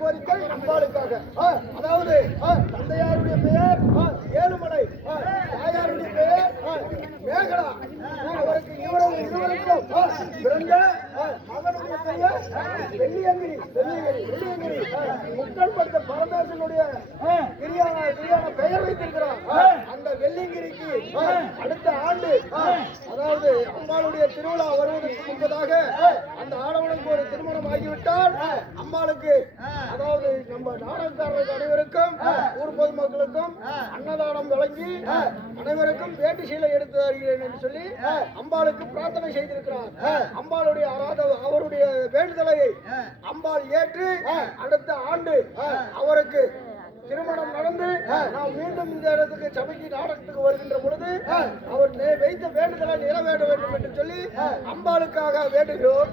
கோரிக்கை அம்பாளுக்காக. ஆ, அதாவது ஆ, தந்தையாருடைய பெயர் ஆ, ஏழுமலை தாயாருடைய பெயர் ஆ, மேகலா. அவருக்கு இவரும் இருவருக்கும் பிறந்த மகனுடைய பெயர் வெள்ளியங்கிரி வெள்ளியங்கிரி வெள்ளியங்கிரி. முக்கள் படுத்த பரமேசனுடைய கிரியான கிரியான பெயர் வைத்திருக்கிறார். அந்த வெள்ளியங்கிரிக்கு அடுத்த ஆண்டு ஆ, அதாவது அம்பாளுடைய திருவிழா வருவதற்கு முன்பதாக அந்த ஆடவனுக்கு ஒரு திருமணம் ஆகிவிட்டால் அம்பாளுக்கு அதாவது நம்ம நாடகக்காரர்கள் அனைவருக்கும் ஊர் பொதுமக்களுக்கும் அன்னதானம் வழங்கி அனைவருக்கும் வேட்டு சீலை எடுத்து தருகிறேன் என்று சொல்லி அம்பாளுக்கு பிரார்த்தனை செய்திருக்கிறார். அம்பாளுடைய அராத அவருடைய வேண்டுதலை அம்பாள் ஏற்று அடுத்த ஆண்டு அவருக்கு திருமணம் நடந்து நாம் மீண்டும் இந்த இடத்துக்கு சபைக்கு நாடகத்துக்கு வருகின்ற பொழுது அவர் வைத்த வேண்டுதலை நிறைவேற வேண்டும் என்று சொல்லி அம்பாளுக்காக வேண்டுகிறோம்.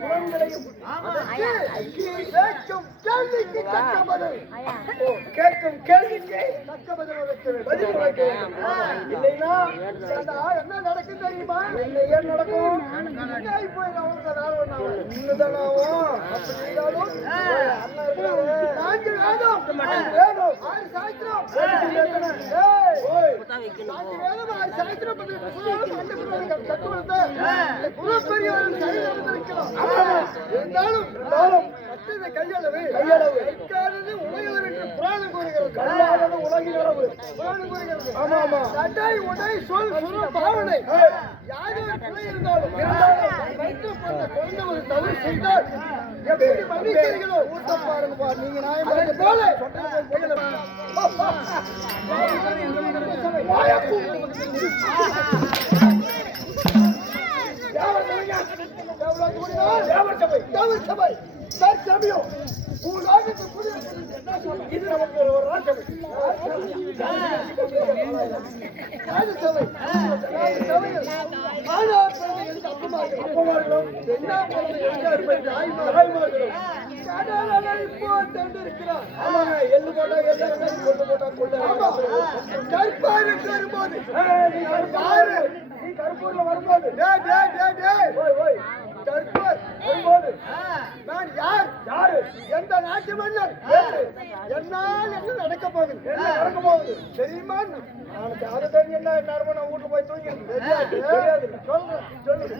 புலன்களையும் அடக்கி, கேட்கும் கேள்விக்கு தக்க பதில். கேட்கும் கேள்விக்கு தக்க பதில். பதில் வேண்டும். இல்லைன்னா, என்ன நடக்கும் தெரியுமா? என்ன ஏன் நடக்கும்? போய் அவனுக்கு ஆகும். இன்னுதான் ஆகும். வேதம், நான்கு வேதம், ஆறு ஓய். நான்கு வேதம், ஆறு கண்டுபிடிச்சதுக்கு கட்டுப்படுத்த, இந்த கையில் இருந்திருக்கலாம். இருந்தாலும், இருந்தாலும், கட்டுதை கையளவு. கைக்காதது உலகளவு என்று புராணம் கூறுகிறது. புராணம் கூறுகிறது. உடை, சொல், பாவனை. யாதொரு பிழை இருந்தாலும், இருந்தாலும், பிறந்த குழந்தை ஒரு தவறு செய்தால், எப்படி மன்னிக்கிறீர்களோ? அதைப் போல, வாயப்பு. நாயம் சபை. இது நமக்கு ஒரு ராஜசபை. ராஜசபை. அப்பமார்களும், அப்பமார்களும், பெண்ணார் பிறந்தவர்களுக்கு அருமைக்கு தாய்மார், ஆமாங்க, எள்ளு போட்டா எள்ளு அடிக்கிறார், போட்டா கொள்ளு. அடிக்கிறார். கற்பாருக்கு வரும்போது, கற்பாரு, நீ கருப்பூர்ல வரும்போது, டேய், டேய், டேய், டேய், ஓய், ஓய், கற்பூர் வரும்போது, நான் யார்? யாரு? எந்த நாட்டு மன்னர் என்னால் என்ன நடக்க போகுது? என்ன? நடக்க போகுது? தெரியுமா? நாளைக்கு அது தெரியும் என்ன நேரமும் நான் வீட்டுல போய் தூங்கி தெரியாது சொல்றேன் சொல்லுங்க.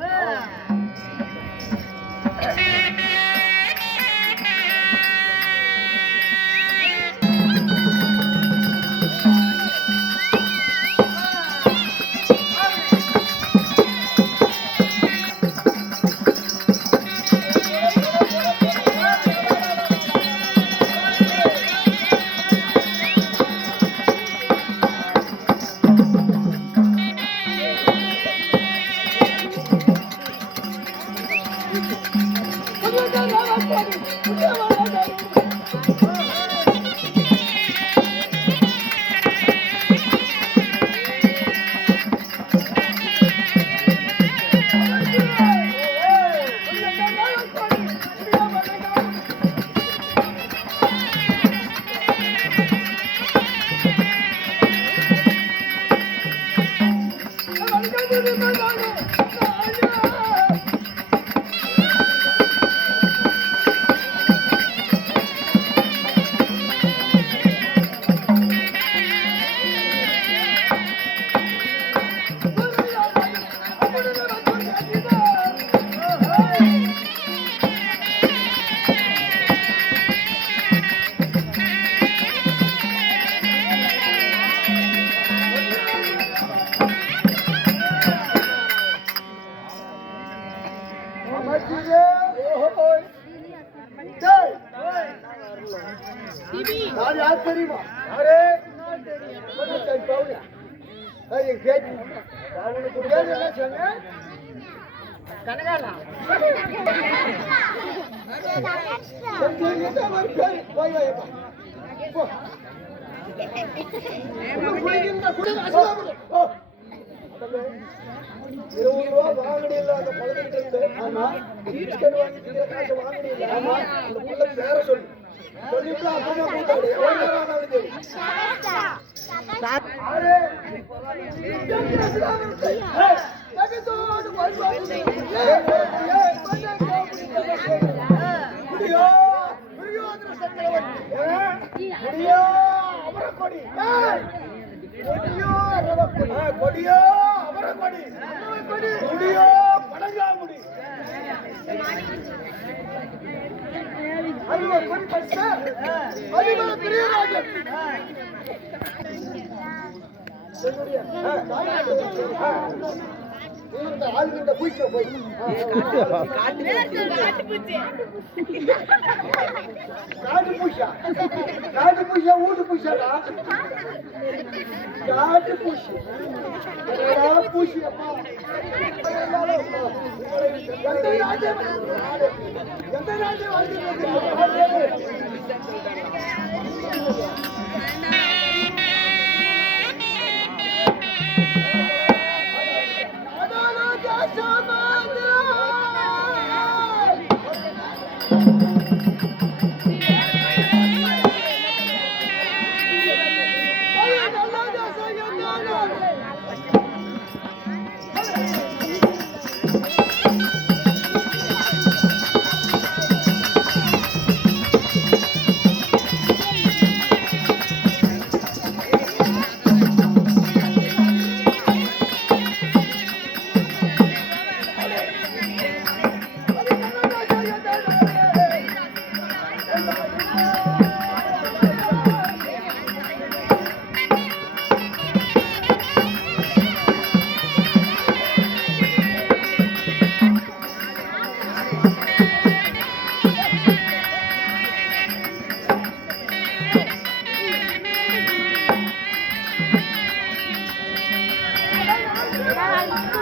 சொன்ன? கொஞ்சம் இங்கிட்ட ஒரு பேரு. போய் வாயப்பா. போ. இருபது ரூபா அந்த இருந்து. ஆமா. அந்த புள்ள பேரை சொல்லு. கொடியோ ரவக்கொடி கொடியோ படங்கா முடி முடியோ கொடி பச்ச அதிபல பிரியராஜன் என்னுடைய இந்த ஆளுகிட்ட பூச்ச போய். காட்டு பூஷா காட்டு பூஷா வீட்டு பூஷாடா காட்டு பூஷி என்னடா பூஷி அம்மா எந்த ராஜ்யம்? எந்த ராஜ்யம்? வாழ்ந்து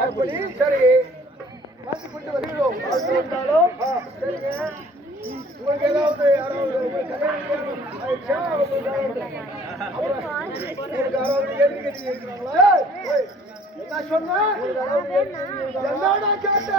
அப்படி சரி. மாற்றி கொண்டு வருகிறோம் உங்களுக்கு ஏதாவது யாராவது யாராவது? கேள்வி கேட்டு இருக்கிறாங்களா? என்ன சொன்ன? என்னடா கேட்ட?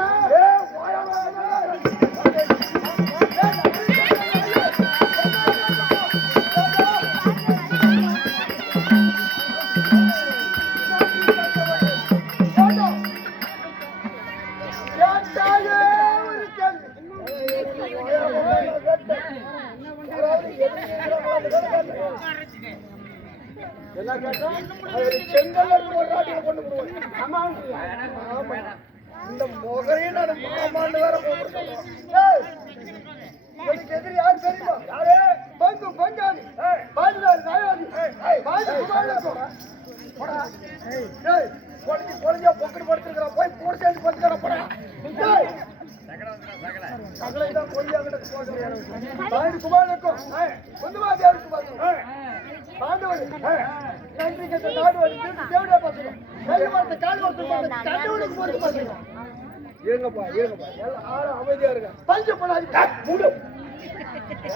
அமைதியா இருங்க பஞ்ச பண்ணாது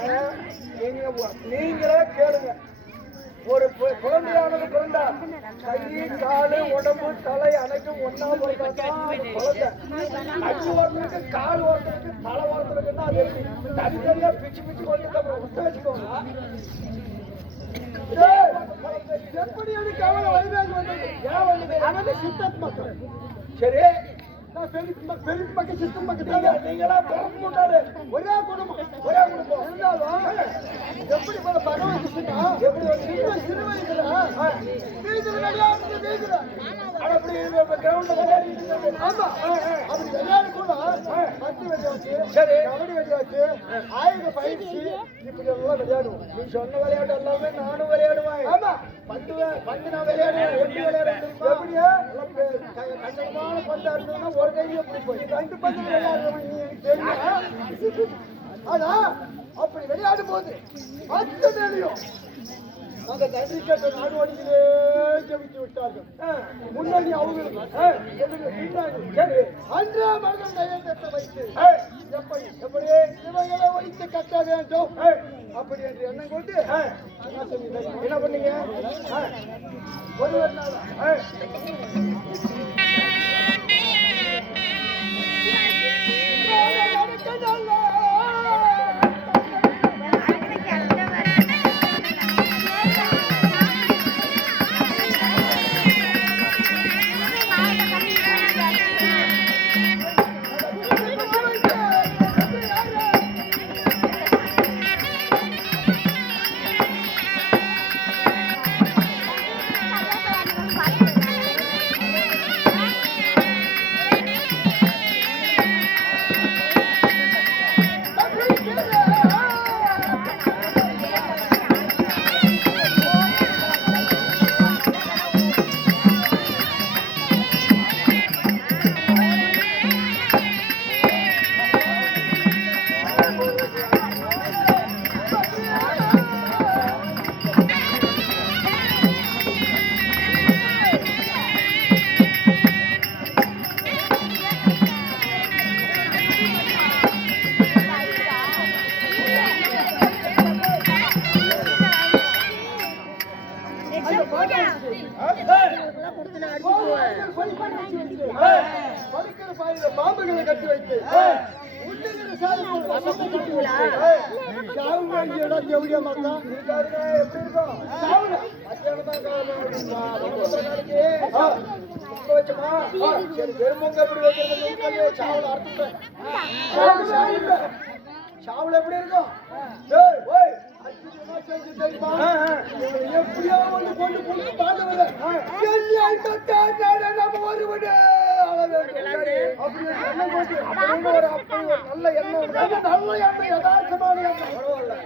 ஏன்? நீங்களே கேளுங்க ஒரு குழந்தையானது பிறந்தா கை காலு உடம்பு தலை அனைத்தும் ஒன்னா குழந்தை ஒருத்தருக்கு கால் ஒருத்தருக்கு தலை ஒருத்தருக்குன்னா அது எப்படி தனித்தனியா பிச்சு பிச்சு கொண்டு அப்புறம் விட்டு வச்சுக்கோங்க எப்படி வந்தது ஏன் வந்தது? அவன் சித்தத் மக்கள் சரி. நான் பெரிய பெரிய நீங்களா ஒரே குடும்பம் ஒரே குடும்பம். இருந்தாலும் எப்படி போல எப்படி சிறு வயசுல விளையாடுறது அப்படி கிரவுண்ட்ல விளையாடிட்டு ஆமா. அப்படி விளையாடு கூட பத்து வெட்டி வச்சு சரி. கபடி வெட்டி வச்சு ஆயுத பயிற்சி இப்படி எல்லாம் விளையாடுவோம். நீ சொன்ன விளையாட்டு எல்லாமே நானும் விளையாடுவேன். ஆமா. பந்து பந்து நான் விளையாடுவேன். எப்படி விளையாடுவேன் எப்படியா கண்டமான பந்தா இருந்ததுன்னா ஒரு கையில பிடிப்போம் ரெண்டு பந்து விளையாடுறவன் நீ எனக்கு தெரியும்? ஆனா அப்படி விளையாடும் போது பத்து மேலையும் அந்த தண்டிக்கட்ட நாடுவாடிகளே ஜெபித்து விட்டார்கள். முன்னாடி அவங்களுக்கு அன்றே மனிதன் கையெழுத்த வைத்து எப்படி எப்படி கட்ட வேண்டும். அப்படி என்று எண்ணம் கொண்டு என்ன என்ன பண்ணீங்க? ஒருவர் நாளா. ஆ, சரி, வெறும் சாவுல எப்படி இருக்கும்? எப்படியோ ஒண்ணு கொண்டு கொண்டு பாண்டவரை. நம்ம ஒருவனே நல்ல எண்ணம் நல்ல எண்ணம், யதார்த்தமான எண்ணம்.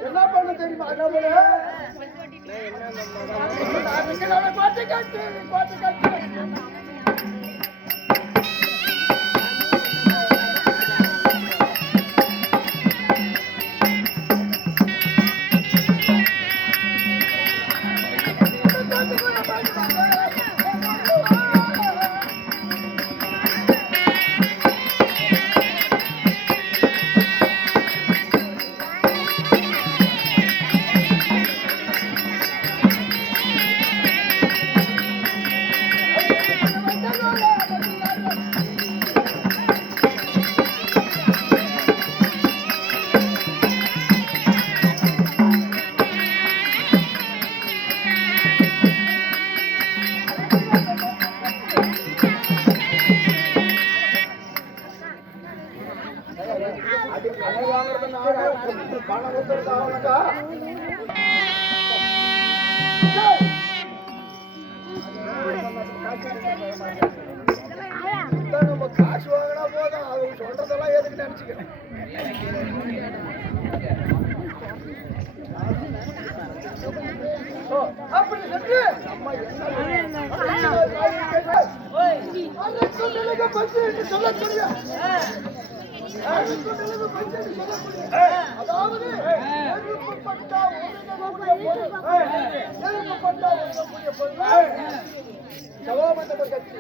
என்ன பண்ண தெரியுமா என்ன பண்ண? பாட்டு கட்டு, பாட்டு கட்டு. நம்ம காசு வாங்கினா போதும். அவங்க சொல்றதெல்லாம் எதுக்கு நினைச்சுக்கிறேன் அப்படி சென்று என்ன அதாவது கட்சி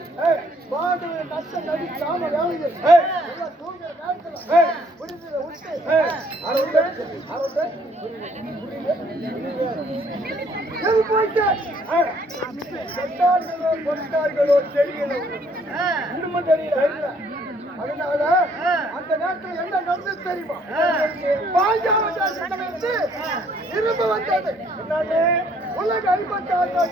நஷ்ட நடி சாம வேலைகள் தூங்குற புரிஞ்சதை விட்டு அறுபது அறுபது செட்டார்களோ தெரியல தெரியல அதனால அந்த நேரத்தில் என்ன நடந்தது தெரியுமா? பாஞ்சாவதார் சட்டமைத்து இரும்பு வந்தது. உலக அடிப்பட்டால் தான்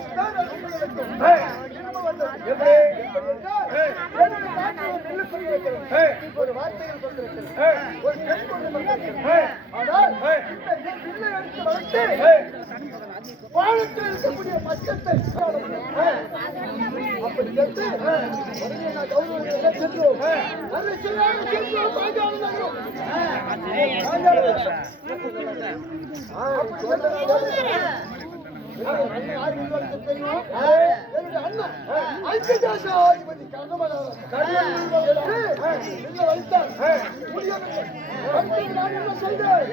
ஒரு ஆனால் எடுத்து வளர்த்து இருக்கக்கூடிய அப்படி கேட்டு உடனே நான் சென்றோம் அதை சென்றோம் நகரம் அப்படி சென்றோம். அண்ணன் யார் நான் என்ன செய்தேன்?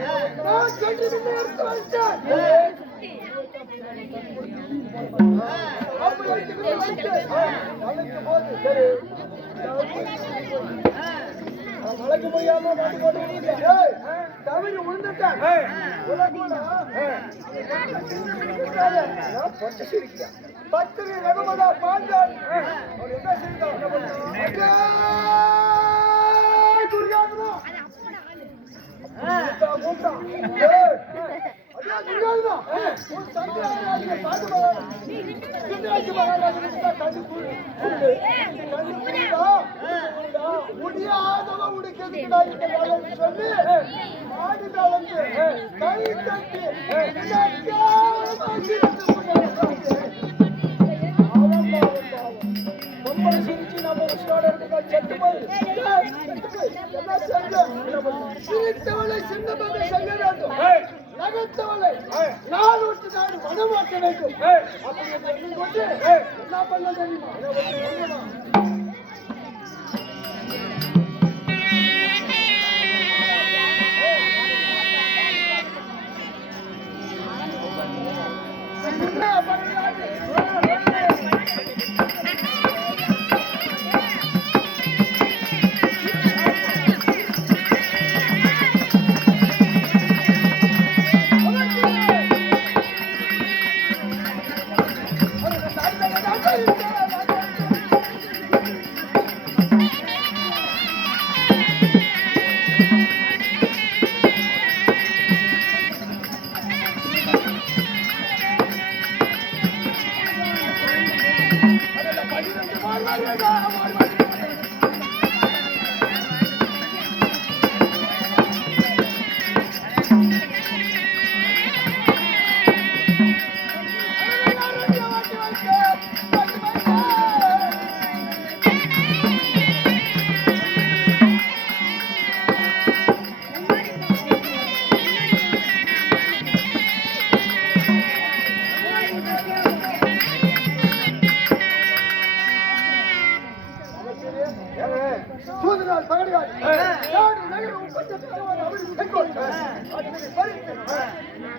போது, சரி. நான் மலைக்கு போயாம போட்டு தவறி ரகுமதா என்ன முடியாதவன் சொல்லி கை தட்டி சிரித்தவளை சின்ன செய்ய வேண்டும். நகைத்தவளை நாடு விட்டு நாடு மனமாக்க வேண்டும். என்ன பண்ண தெரியுமா? என்ன பண்ண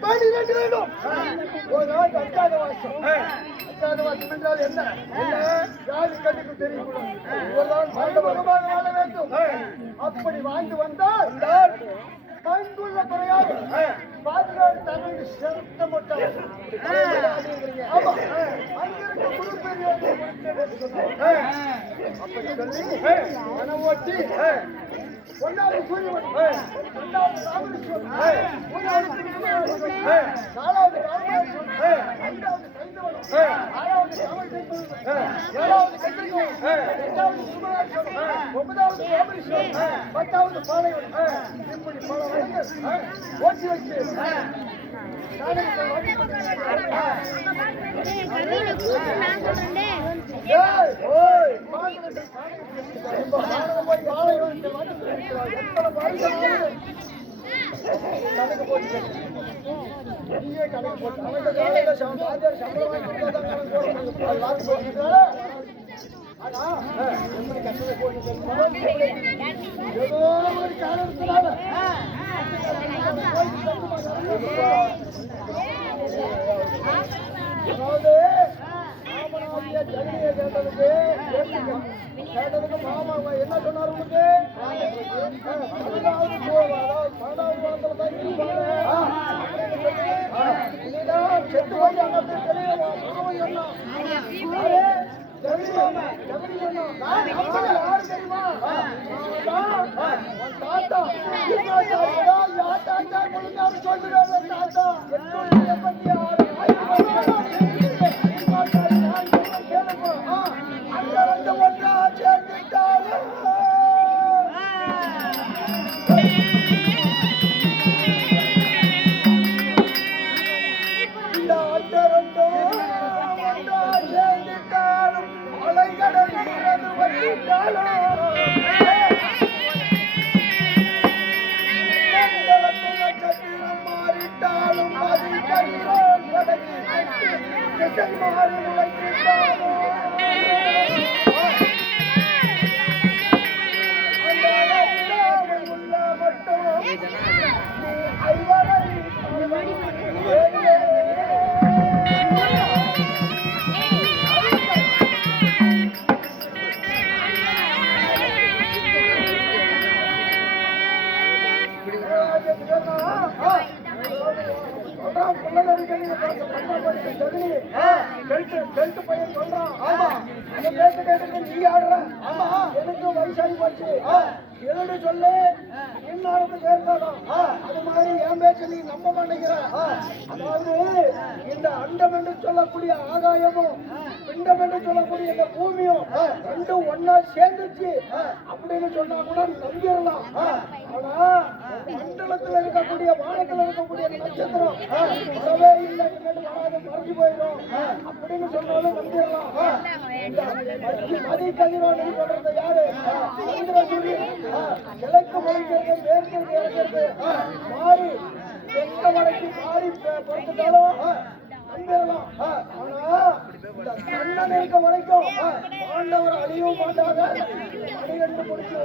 பன்னிரண்டு வேண்டும் ஒரு நாள் அஞ்சாத வாசம் அஞ்சாத வாசம் என்றால் என்ன? என்ன? யாரு கண்ணுக்கு தெரியக்கூடாது ஒருதான் பாண்டவகமாக வாழ வேண்டும். அப்படி வாழ்ந்து வந்தால் கண்குள்ள குறையாது. பாதுகாப்பு தமிழ் செலுத்த மாட்டார் ஆமா. அங்கிருக்க குரு பெரியோரை அப்படி சொல்லி மனம் ஓட்டி ஒன்றாவது சூரியன் இரண்டாவது ராமேஸ்வரன் மூணாவது திருமணம் நாலாவது ராமேஸ்வரன் ஐந்தாவது ஆறாவது ஏழாவது எட்டாவது ஒன்பதாவது பத்தாவது இப்படி பல வழிகள் ஓட்டி வச்சு ஓய், கணக்கு போட்டு நீயே கணக்கு போட்டு அவன்கிட்ட காலையில வாத்தியார் சம்பளம் வாங்கி கொடுத்தா கணக்கு போட முடியும். அது வாங்கி போட்டுருக்காரு. ஆனா, எப்படி கஷ்டத்தை போட்டு? ஏதோ ஒரு காரணத்தினால அதாவது என்ன சொன்னார் உங்களுக்கு பதினாவது போ- அதாவது பன்னெண்டாவது வாரத்துல தான் இருப்பாங்க. அப்படின்னு சொல்லி, இனிதான் செத்து போய் அங்க தாத்தா தாத்தா மாமன் சொன்னா. என்னாலும் கேட்கணும் அது மாதிரி என் பேச்சு நீ நம்ப மாட்டேங்கிற. அதாவது இந்த அண்டம் என்று சொல்லக்கூடிய ஆகாயமும் பிண்டம் என்று சொல்லக்கூடிய இந்த பூமியும் ரெண்டும் ஒன்னா சேர்ந்துச்சு. அப்படின்னு சொன்னா கூட நம்பிடலாம். ஆனா மண்டலத்துல இருக்கக்கூடிய வானத்துல இருக்கக்கூடிய நட்சத்திரம் வரவே இல்லை வராது மறைஞ்சு போயிடும். அப்படின்னு சொன்னாலும் நம்பிடலாம். சொல்றது யாரு? சந்திர சூரியன் கிழக்கு முளைக்கிறது மேற்கு இறக்கிறது மாறி தெற்க மலைக்கு மாறி ப- பொறுத்துட்டாலும் நம்பிடலாம் கண்ணன் இருக்க வரைக்கும் ஆண்டவர் அழியவும் மாட்டாங்க. அடிகண்டு முடிச்சு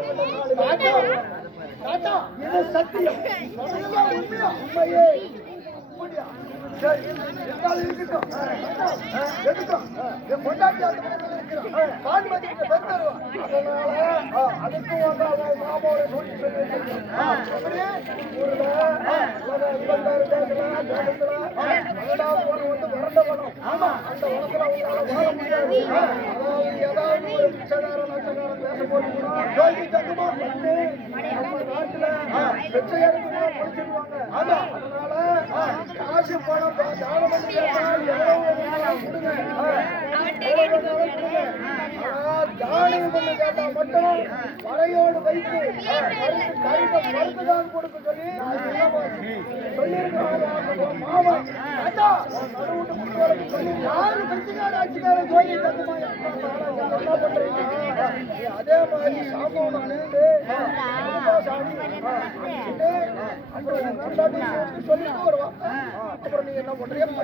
இது சத்தியம். உண்மையே? இருக்கட்டும். பொண்டாட்டி அந்த பக்கத்துல இருக்கிறான் அதனால அதுக்கும் வந்து அவன் மாமாவோட அப்படியே ஊர்ல வனம் வந்து வறண்ட வனம் ஆமா. அந்த வனத்துல வாழ முடியாது அதாவது ஏதாவது ஒரு பிச்சைக்காரன் பேச ஜோதி பண்ணு நம்ம நாட்டுல பிச்சை ஆமா அதனால காசு பணம் தானம் பண்ணி எவ்வளவு கொடுங்க right here. எவ்வளவு வேணாலும் கொடுங்க ஆனா நாணயம் ஒண்ணு கேட்டா மட்டும் வரையோடு வைத்து மருந்து கருப்பை மருந்து தான் கொடுக்க சொல்லி நான் சொல்லியிருக்கிறோம் மாமா அண்ணா நடுவுட்டு முன்னாடி சொல்லி யாரு கட்சிக்கார ஆட்சிக்கார ஜோதி தந்தமா என்ன பண்றீங்க அதே மாதிரி சாமோன அணிந்து சாமி அப்புறம் கொண்டாடி சொல்லிட்டு வருவான் அப்புறம் நீங்க என்ன பண்றீங்க நான்